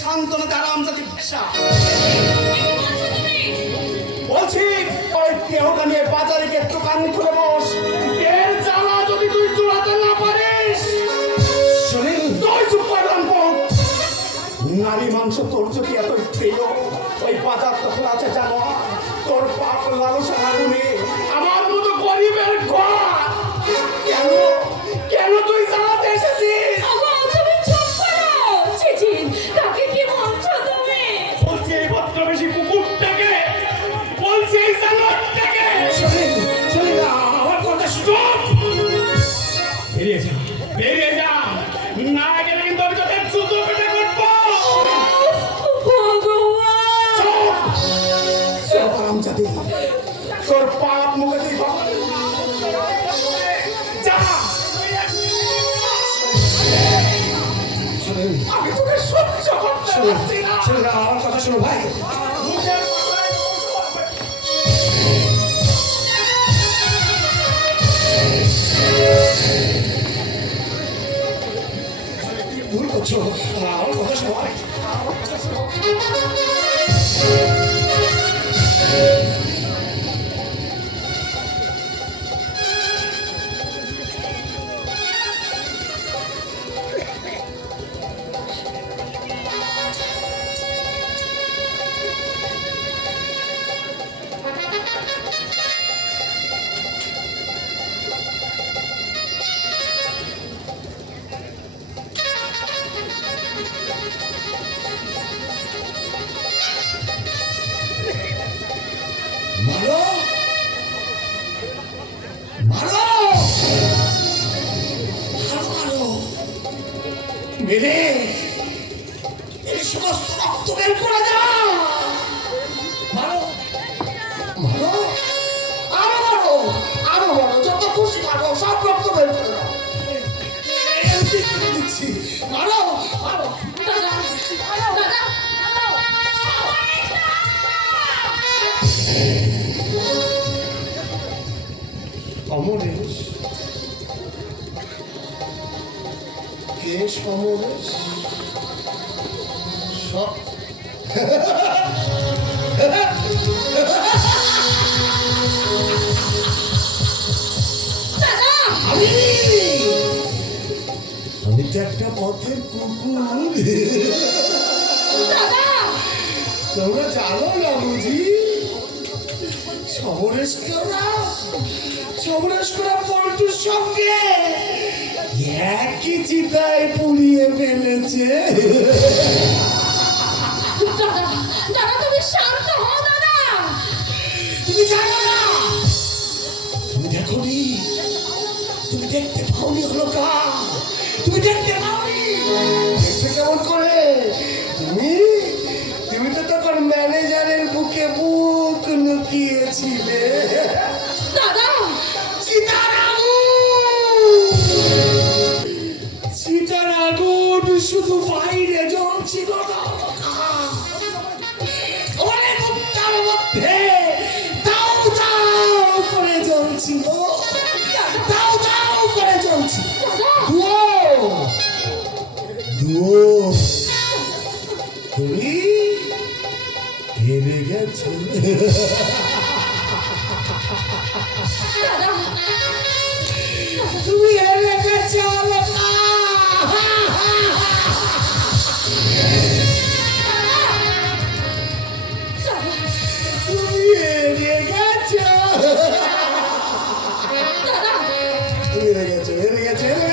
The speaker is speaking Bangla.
শান্তনা তার আমজাদি পেশা বলছি ওই দেহটা নিয়ে বাজারে গিয়ে দোকান খুলে বস। এর জ্বালা যদি তুই চুলাতে না পারিস সুনীল তুই চুপ কর রামপথ। নারী মাংস তোর যদি এত প্রিয় ওই বাজার তো খোলা আছে জানো তোর পাপ লালসা আগুনে এই বদমাইশি কুকুরটাকে বলছি এই জানোয়ারটাকে। শোনেন শোনেন আমার কথা স্টপ বেরিয়ে যা বেরিয়ে যা। না গেলে কিন্তু আমি তোদের জুতো পেটে করব। ভগবান! চুপ চুপ আরামজাদি। তোর পাপ মুখে তুই আমি তোকে সহ্য করতে পারছি না। শোনেন আমার কথা শোনো ভাই। ভুল করছ। আমার কথা শোনো ভাই। মারো মেরে, এই সমস্ত রক্ত বের করে দাও। মারো মারো, আরও মারো আরও মারো, যত খুশি মারো, সব রক্ত বের করে দাও। দিচ্ছি মারো। অমরেশ কে সমরেশ সব। দাদা! আমি আমি তো একটা পথের কুকুর। তোমরা জানো না বুঝি? সমরেশ কেওরা পল্টুর সঙ্গে একই চিতায় পুড়িয়ে ফেলেছে। দাদা, দাদা, তুমি শান্ত হও, দাদা! তুমি জানো না তুমি দেখোনি তুমি দেখতে পাওনি হলো কা তুমি দেখতে পাওনি? দেখতে কেমন করে? তুমি তুমি তো তখন শুধু বাইরে জ্বলছিল না ওরে মুখটার মধ্যে করে জ্বলছিল দাও দাও করে জ্বলছিল তুমি হেরে গেছো। Jenny.